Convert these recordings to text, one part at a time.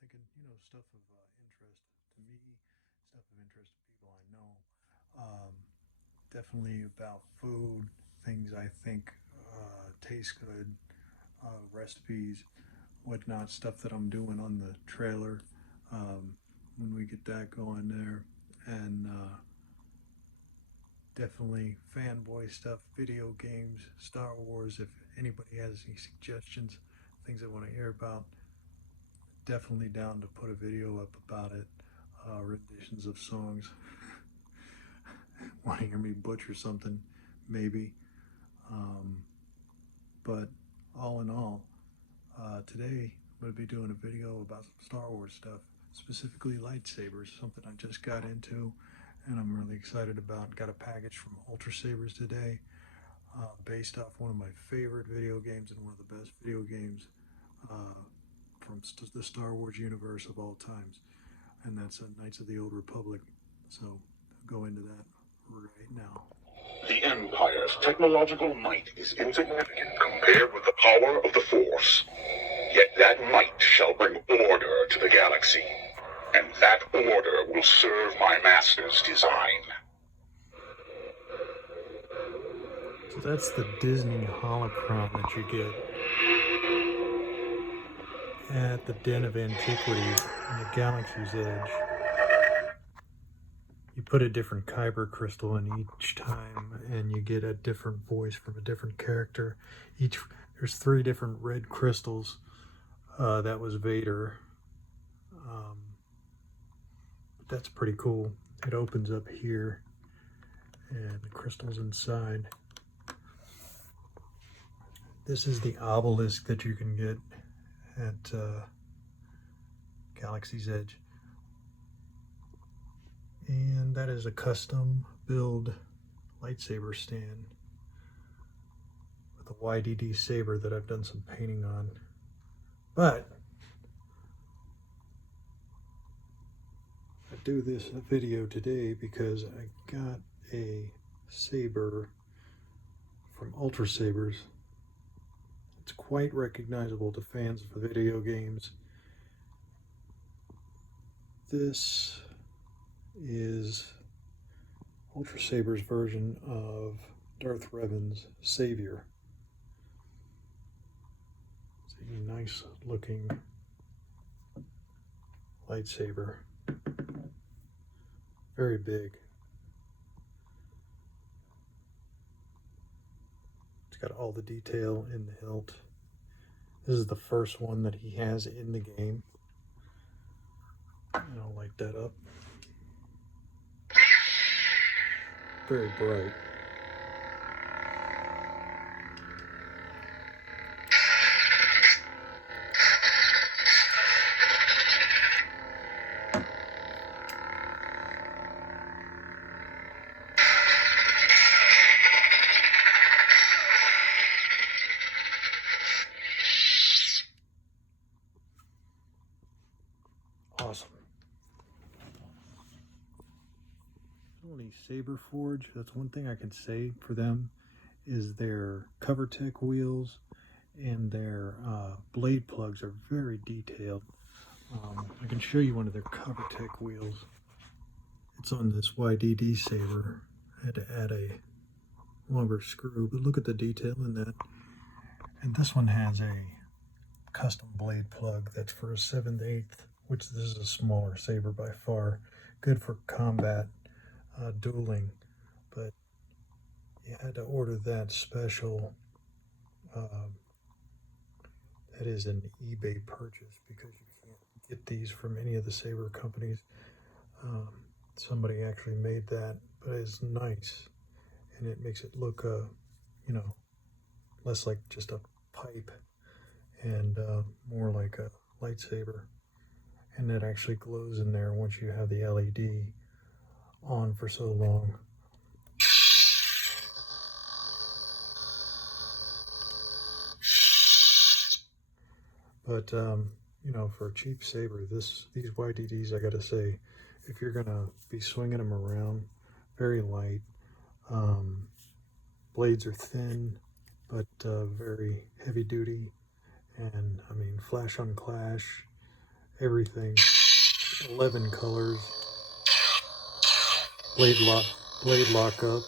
thinking, stuff of interest to me, stuff of interest to people I know. Definitely about food, things I think taste good, recipes, whatnot, stuff that I'm doing on the trailer. Um, when we get that going there, and definitely fanboy stuff, video games, Star Wars. If anybody has any suggestions, things they want to hear about, definitely down to put a video up about it. Renditions of songs. Want to hear me butcher something? Maybe. Um, but all in all, today I'm going to be doing a video about some Star Wars stuff, specifically lightsabers, something I just got into and I'm really excited about. Got a package from Ultra Sabers today, based off one of my favorite video games and one of the best video games uh, from the Star Wars universe of all times, and that's Knights of the Old Republic. So I'll go into that right now. The Empire's technological might is insignificant compared with the power of the Force. Yet that might shall bring order to the galaxy, and that order will serve my master's design. So that's the Disney holocron that you get at the Den of Antiquities in the Galaxy's Edge. You put a different Kyber crystal in each time, and you get a different voice from a different character. There's 3 different red crystals. That was Vader. But that's pretty cool. It opens up here, and the crystal's inside. This is the obelisk that you can get at Galaxy's Edge. And that is a custom build lightsaber stand with a YDD saber that I've done some painting on. But I do this video today because I got a saber from Ultra Sabers. It's quite recognizable to fans of video games. This is Ultra Saber's version of Darth Revan's Savior. It's a nice looking lightsaber. Very big. It's got all the detail in the hilt. This is the first one that he has in the game. And I'll light that up. Very bright. Awesome. Only Saber Forge, that's one thing I can say for them, is their CoverTech wheels and their blade plugs are very detailed. I can show you one of their CoverTech wheels. It's on this YDD saber. I had to add a longer screw, but look at the detail in that. And this one has a custom blade plug that's for a 7/8, which this is a smaller saber by far. Good for combat, dueling, but you had to order that special. That is an eBay purchase because you can't get these from any of the saber companies. Somebody actually made that, but it's nice, and it makes it look, less like just a pipe and more like a lightsaber. And it actually glows in there once you have the LED on for so long. But for a cheap saber, these YDDs, I gotta say, if you're gonna be swinging them around, very light. Blades are thin, but very heavy duty, and I mean, flash on clash. everything. 11 colors. Blade lock, blade lockup.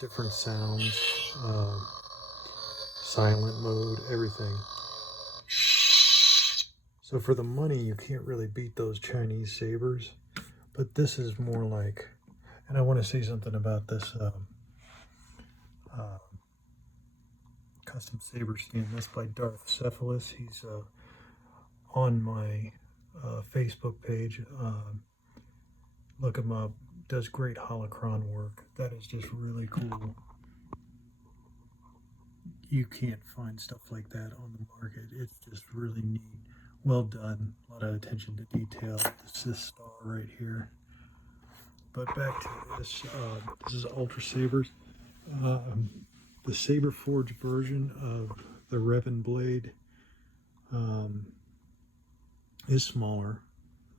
Different sounds. Silent mode, everything. So for the money, you can't really beat those Chinese sabers. But this is more like, and I want to say something about this custom saber stand. That's by Darth Cephalus. He's on my Facebook page. Look him up. Does great holocron work. That is just really cool. You can't find stuff like that on the market. It's just really neat. Well done. A lot of attention to detail. This star right here. But back to this. This is Ultra Sabers. The Saber Forge version of the Revan blade is smaller.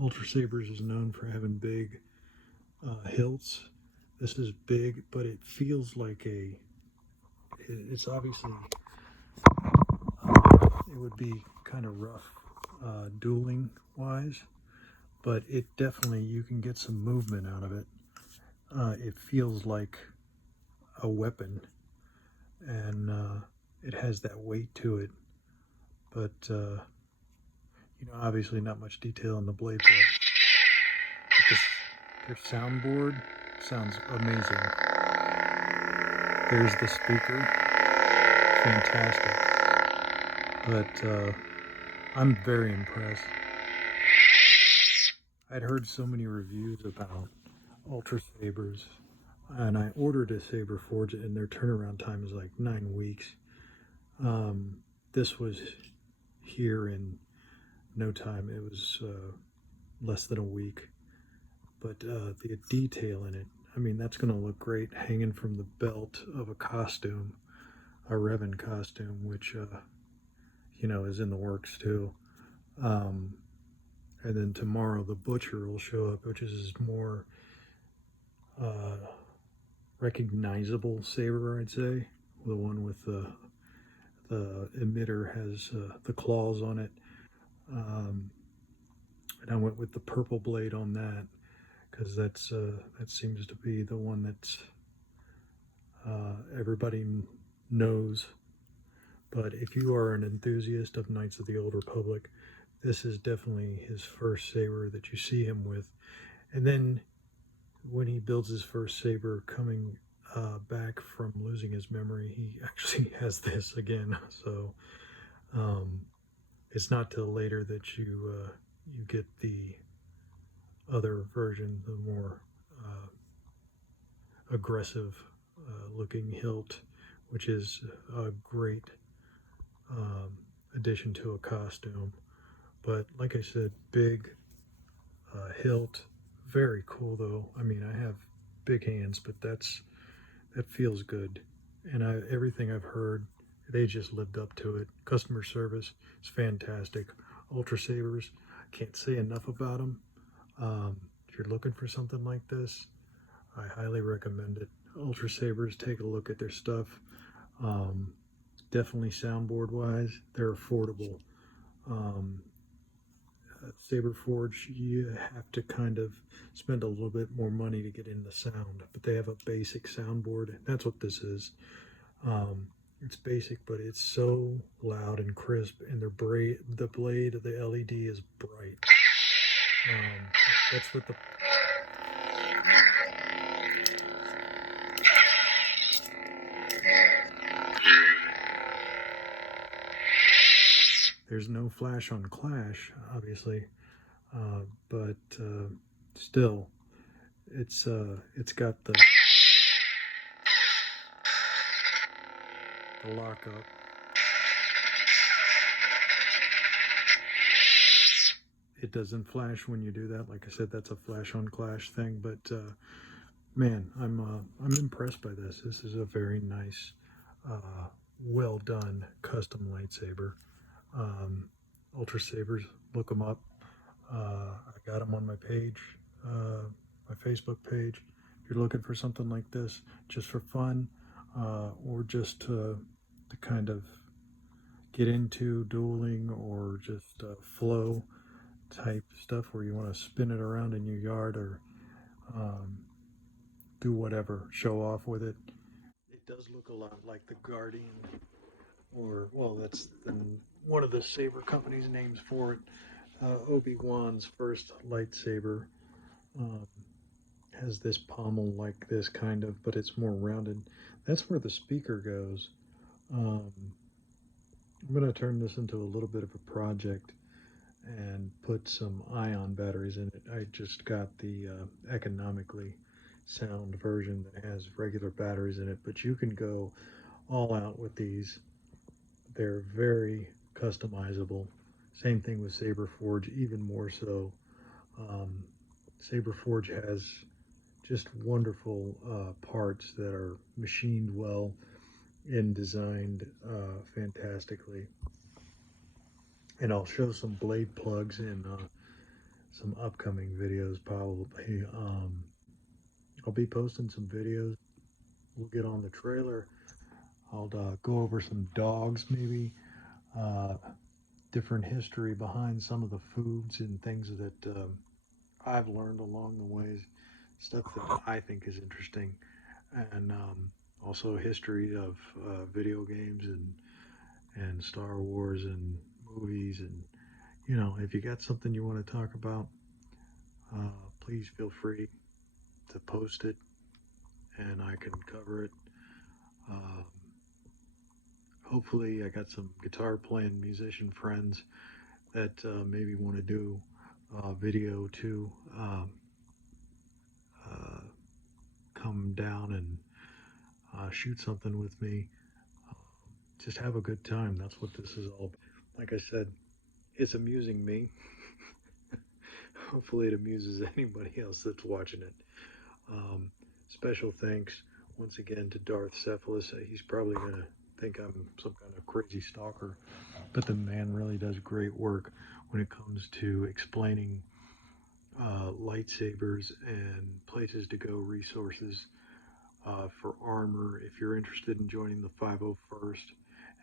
Ultra Sabers is known for having big hilts. This is big, but it feels like it's obviously, it would be kind of rough dueling wise, but it definitely, you can get some movement out of it. It feels like a weapon, and it has that weight to it, but you know, obviously not much detail in the blade plug. But their soundboard sounds amazing. There's the speaker, fantastic. But I'm very impressed. I'd heard so many reviews about Ultra Sabers, and I ordered a Saber Forge, and their turnaround time is like 9 weeks. This was here in no time. It was less than a week. But the detail in it, I mean, that's going to look great hanging from the belt of a costume, a Revan costume, which, you know, is in the works too. And then tomorrow the Butcher will show up, which is more recognizable saber, I'd say. The one with the emitter has the claws on it. And I went with the purple blade on that, because that seems to be the one that's everybody knows. But if you are an enthusiast of Knights of the Old Republic, this is definitely his first saber that you see him with. And then when he builds his first saber, coming back from losing his memory, he actually has this again. So it's not till later that you get the other version, the more aggressive looking hilt, which is a great addition to a costume. But like I said, big hilt, very cool though. I mean, I have big hands, but that feels good. And everything I've heard, they just lived up to it. Customer service is fantastic. Ultra Sabers, can't say enough about them. If you're looking for something like this, I highly recommend it. Ultra Sabers, take a look at their stuff. Definitely soundboard wise, they're affordable. Saber Forge, you have to kind of spend a little bit more money to get in the sound, but they have a basic soundboard, and that's what this is. It's basic, but it's so loud and crisp, and the blade of the LED is bright. That's what the there's no flash on clash, obviously, but still, it's got the lockup. It doesn't flash when you do that. Like I said, that's a flash on clash thing. But man, I'm impressed by this. This is a very nice, well done custom lightsaber. Ultra Sabers, look them up. I got them on my page, my Facebook page. If you're looking for something like this, just for fun, or just to to kind of get into dueling or just flow type stuff where you want to spin it around in your yard or um, do whatever, show off with it. It does look a lot like the Guardian, or well, that's one of the Saber company's names for it. Obi-Wan's first lightsaber um, has this pommel like this kind of, but it's more rounded. That's where the speaker goes. Um, I'm going to turn this into a little bit of a project and put some ion batteries in it. I just got the economically sound version that has regular batteries in it, but you can go all out with these. They're very customizable. Same thing with Saber Forge, even more so. Um, Saber Forge has just wonderful parts that are machined well and designed fantastically. And I'll show some blade plugs in some upcoming videos probably. I'll be posting some videos. We'll get on the trailer. I'll go over some dogs maybe, uh, different history behind some of the foods and things that I've learned along the ways, stuff that I think is interesting, and also history of video games and Star Wars and movies. And if you got something you want to talk about, please feel free to post it and I can cover it. Um, Hopefully, I got some guitar playing musician friends that maybe want to do a video too. Uh, Come down and shoot something with me. Uh, just have a good time. That's what this is all about. Like I said, it's amusing me. Hopefully, it amuses anybody else that's watching it. Um, Special thanks once again to Darth Cephalus. He's probably going to think I'm some kind of crazy stalker, but the man really does great work when it comes to explaining lightsabers and places to go, resources for armor. If you're interested in joining the 501st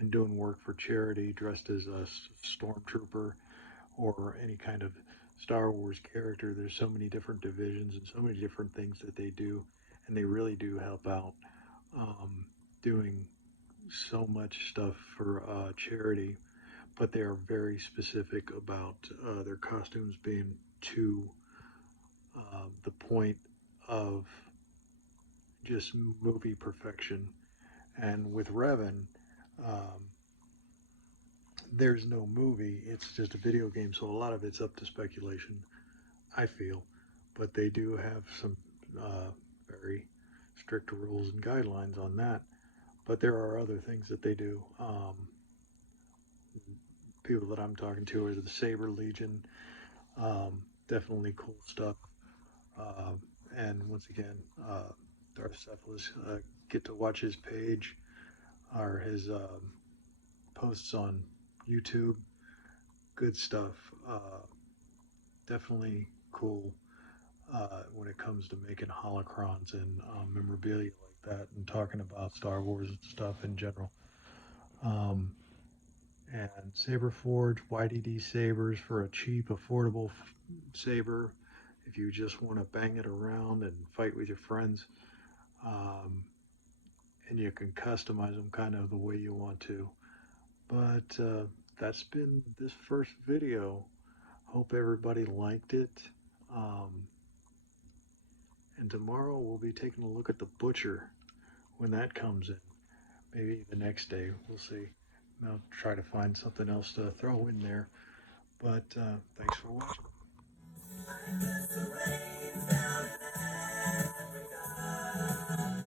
and doing work for charity dressed as a stormtrooper or any kind of Star Wars character, there's so many different divisions and so many different things that they do, and they really do help out, doing so much stuff for charity, but they are very specific about their costumes being to the point of just movie perfection. And with Revan, um, there's no movie, it's just a video game, so a lot of it's up to speculation, I feel. But they do have some very strict rules and guidelines on that. But there are other things that they do. People that I'm talking to are the Saber Legion. Definitely cool stuff. Uh, and once again, Darth Cephalus, get to watch his page or his posts on YouTube. Good stuff. Definitely cool when it comes to making holocrons and memorabilia like that and talking about Star Wars and stuff in general. Um, and Saber Forge, YDD sabers for a cheap, affordable saber. If you just want to bang it around and fight with your friends, um, and you can customize them kind of the way you want to. But that's been this first video. Hope everybody liked it. Um, and tomorrow we'll be taking a look at the butcher when that comes in. Maybe the next day, we'll see. I'll try to find something else to throw in there. But thanks for watching.